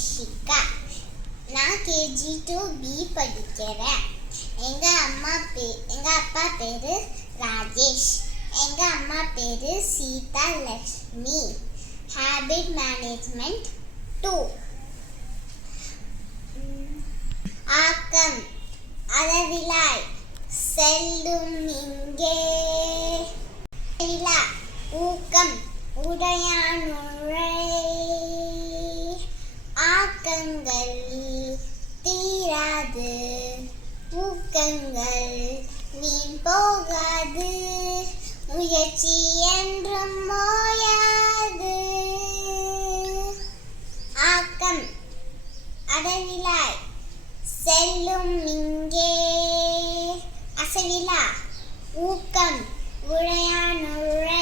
நிஷிகா. நான் KG2B படிக்கிறேன். எங்க அப்பா பேரு ராஜேஷ். எங்க அம்மா பேரு சீதா லட்சுமி. Habit management 2. ஆக்கம் அளவிலாய் செல்லும் இங்கே. ஊக்கம் உடையானுரை. ஆக்கங்கள் தீராது, ஊக்கங்கள் வீண் போகாது, முயற்சி என்றும் மோயாது. ஆக்கம் அடவிலாய் செல்லும் இங்கே. அசைவிலா ஊக்கம் உடையானுரை.